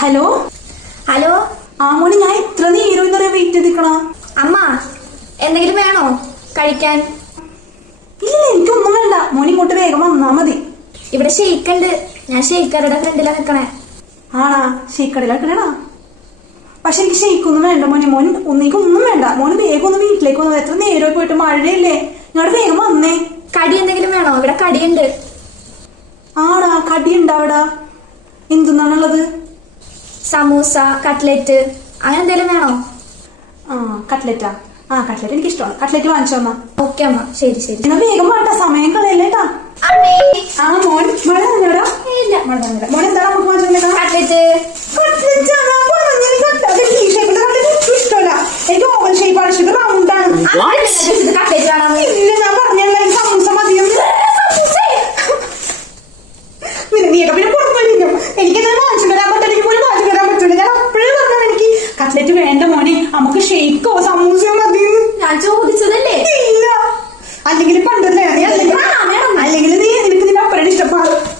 Hello hello. മോനെ ഞാൻ ഇത്ര നേരം എന്താ പറയാ വെയിറ്റ് ചെയ്തിക്കണ. അമ്മ എന്തെങ്കിലും വേണോ കഴിക്കാൻ? ഇല്ല എനിക്കൊന്നും വേണ്ട, മോൻ ഇങ്ങോട്ട് വേഗം വന്നാ മതി. ഇവിടെ ഷെയ്ക്ക് ഉണ്ട്, ഞാൻ ഷെയ്ക്കറുടെ ഫ്രണ്ടിലാ നിക്കണേ. ആണാ ഷെയ്ക്കടയിലാക്കണേടാ? പക്ഷെ എനിക്ക് ഷെയ്ക്കൊന്നും വേണ്ട മോനെ, മോൻ ഒന്നും വേണ്ട. മോന് വേഗം ഒന്ന് വീട്ടിലേക്ക് വന്നത്. എത്ര നേരമായി പോയിട്ട്, മഴയല്ലേ, ഇങ്ങോട്ട് വേഗം വന്നേ. കടി എന്തെങ്കിലും വേണോ? ഇവിടെ കടിയുണ്ട്. ആടാ കടി ഉണ്ടാവടാ. എന്തെന്നാണുള്ളത്? സമൂസ, കട്ട്ലറ്റ്, അങ്ങനെ എന്തെങ്കിലും വേണോ? കട്ട്ലറ്റാ? കട്ട്ലറ്റ് എനിക്ക് ഇഷ്ടമാണ്. കട്ട്ലറ്റ് വാങ്ങിച്ചു തന്നാ. ഓക്കെ അമ്മ, ശരി ശരി. എന്നാ വേഗം വേണ്ട, സമയം കളയല്ലേട്ടാ. മോൻ മഴ നനഞ്ഞോടാ? ഇല്ല. മഴ നനഞ്ഞ മോൻ എന്താ നമുക്ക് വാങ്ങിച്ചു? കട്ട്ലറ്റ്. ഇഷ്ടമല്ല, എനിക്ക് ഓവൽ ഷേപ്പ് ആണ് ഇഷ്ടം, റൗണ്ട് ആണ്. കട്ട്ലറ്റ് വേണം. ഇല്ല ഞാൻ പറഞ്ഞല്ല, എനിക്ക് സമൂസ മതിയും. പിന്നെ പുറത്തു പോയിരിക്കും. എനിക്കെന്താ വാങ്ങിച്ചു തരാൻ പറ്റില്ല, എനിക്ക് പോലും വാങ്ങിച്ചു തരാൻ പറ്റില്ല. ഞാൻ അപ്പോഴേ പറഞ്ഞത് എനിക്ക് കട്ട്ലറ്റ് വേണ്ട മോനെ, നമുക്ക് ഷേക്കോ സമൂസയോ മതിയെന്ന്. ഞാൻ ചോദിച്ചതല്ലേ? ഇല്ല, അല്ലെങ്കിൽ പണ്ടല്ലേ